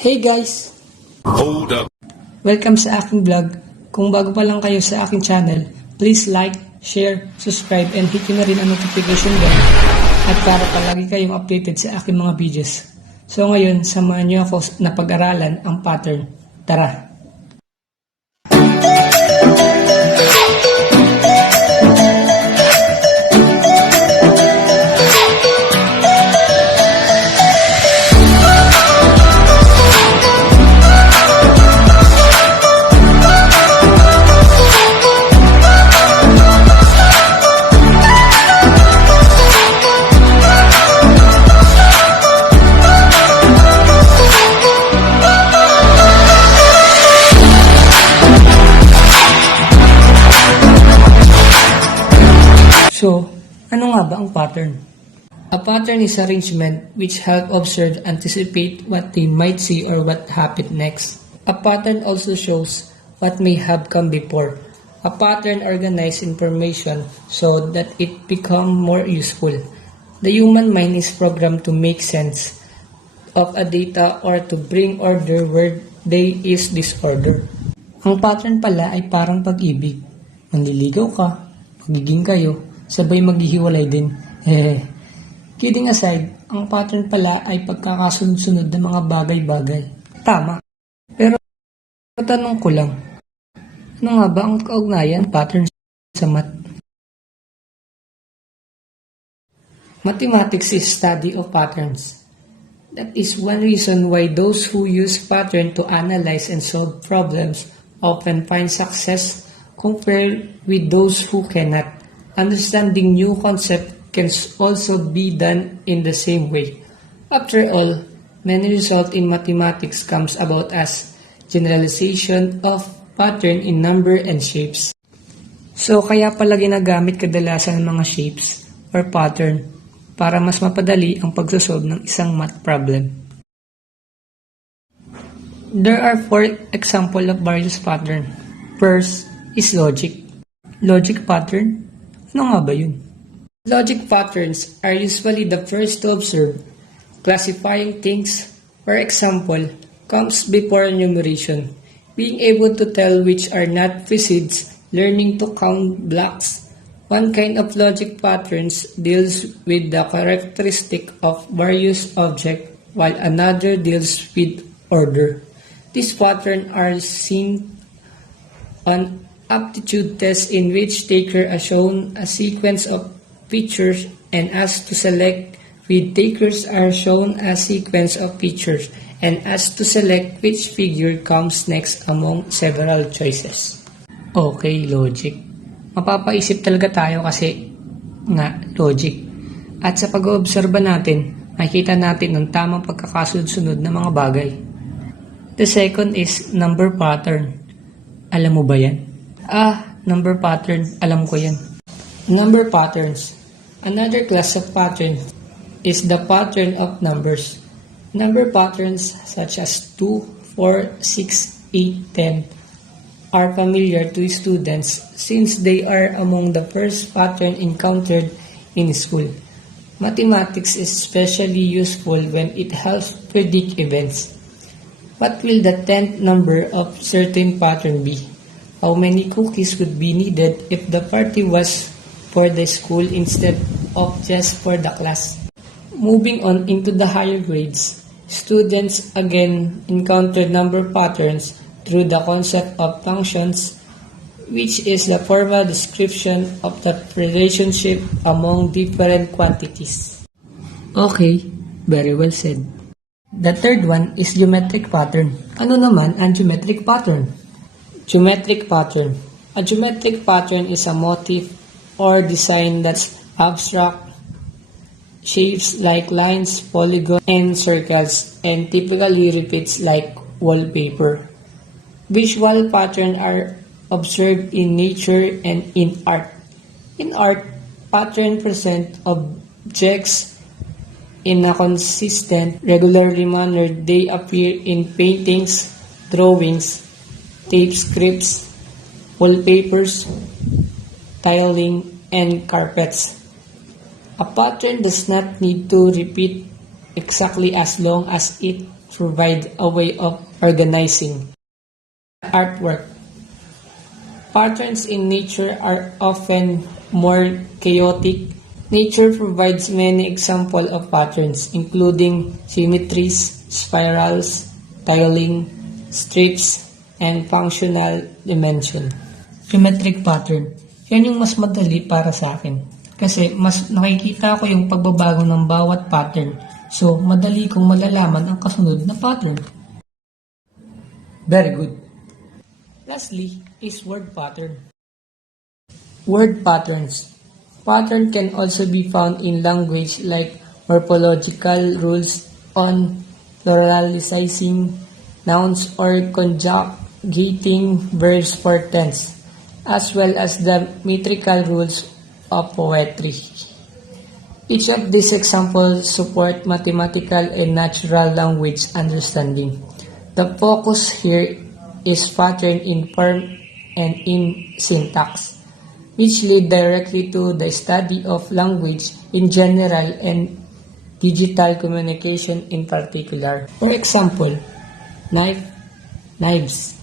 Hey guys! Hold up. Welcome sa aking vlog. Kung bago pa lang kayo sa aking channel, please like, share, subscribe, and hit nyo na rin ang notification bell at para palagi kayong updated sa aking mga videos. So ngayon, samahan nyo ako na pag-aralan ang pattern. Tara! So, ano nga ba ang pattern? A pattern is arrangement which help observe anticipate what they might see or what happened next. A pattern also shows what may have come before. A pattern organizes information so that it becomes more useful. The human mind is programmed to make sense of a data or to bring order where there is disorder. Ang pattern pala ay parang pag-ibig. Manliligaw ka, magiging kayo, sabay maghihiwalay din. Kidding aside, ang pattern pala ay pagkakasunod-sunod ng mga bagay-bagay. Tama. Pero tanong ko lang, ano nga ba ang kaugnayan pattern sa math? Mathematics is study of patterns. That is one reason why those who use pattern to analyze and solve problems often find success compared with those who cannot. Understanding new concept can also be done in the same way. After all, many results in mathematics comes about as generalization of pattern in number and shapes. So kaya pala ginagamit kadalasan ng mga shapes or pattern para mas mapadali ang pagsosolve ng isang math problem. There are 4 examples of various pattern. First is logic. Logic pattern? Ano nga ba yun? Logic patterns are usually the first to observe. Classifying things, for example, comes before enumeration. Being able to tell which are not precedes learning to count blocks. One kind of logic patterns deals with the characteristic of various objects, while another deals with order. These patterns are seen on aptitude tests in which takers are shown a sequence of features and asked to select with takers are shown a sequence of features and asked to select which figure comes next among several choices. Okay, logic. Mapapaisip talaga tayo kasi nga logic. At sa pag-oobserba natin, makikita natin ang tamang pagkakasunod-sunod ng mga bagay. The second is number pattern. Alam mo ba yan? Number pattern. Alam ko yan. Number patterns. Another class of pattern is the pattern of numbers. Number patterns such as 2, 4, 6, 8, 10 are familiar to students since they are among the first pattern encountered in school. Mathematics is especially useful when it helps predict events. What will the 10th number of certain pattern be? How many cookies would be needed if the party was for the school instead of just for the class? Moving on into the higher grades, students again encounter number patterns through the concept of functions, which is the formal description of the relationship among different quantities. Okay, very well said. The third one is geometric pattern. Ano naman ang geometric pattern? Geometric pattern. A geometric pattern is a motif or design that's abstract, shapes like lines, polygons, and circles, and typically repeats like wallpaper. Visual patterns are observed in nature and in art. In art, patterns present objects in a consistent, regular manner. They appear in paintings, drawings, tape scripts, wallpapers, tiling, and carpets. A pattern does not need to repeat exactly as long as it provide a way of organizing artwork. Patterns in nature are often more chaotic. Nature provides many examples of patterns, including symmetries, spirals, tiling, strips, and functional dimension. Symmetric pattern. Yan yung mas madali para sa akin. Kasi mas nakikita ko yung pagbabago ng bawat pattern. So, madali kong malalaman ang kasunod na pattern. Very good. Lastly is word pattern. Word patterns. Pattern can also be found in language like morphological rules on pluralizing nouns or conjugating verbs for tense, as well as the metrical rules of poetry. Each of these examples support mathematical and natural language understanding. The focus here is pattern in form and in syntax, which lead directly to the study of language in general and digital communication in particular. For example, knife, knives,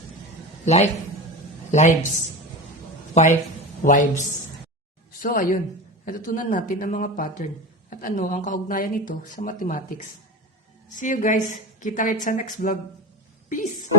life, lives, wife, wives. So ayun, natutunan natin ang mga pattern at ano ang kaugnayan nito sa mathematics. See you guys! Kita-kits sa next vlog. Peace!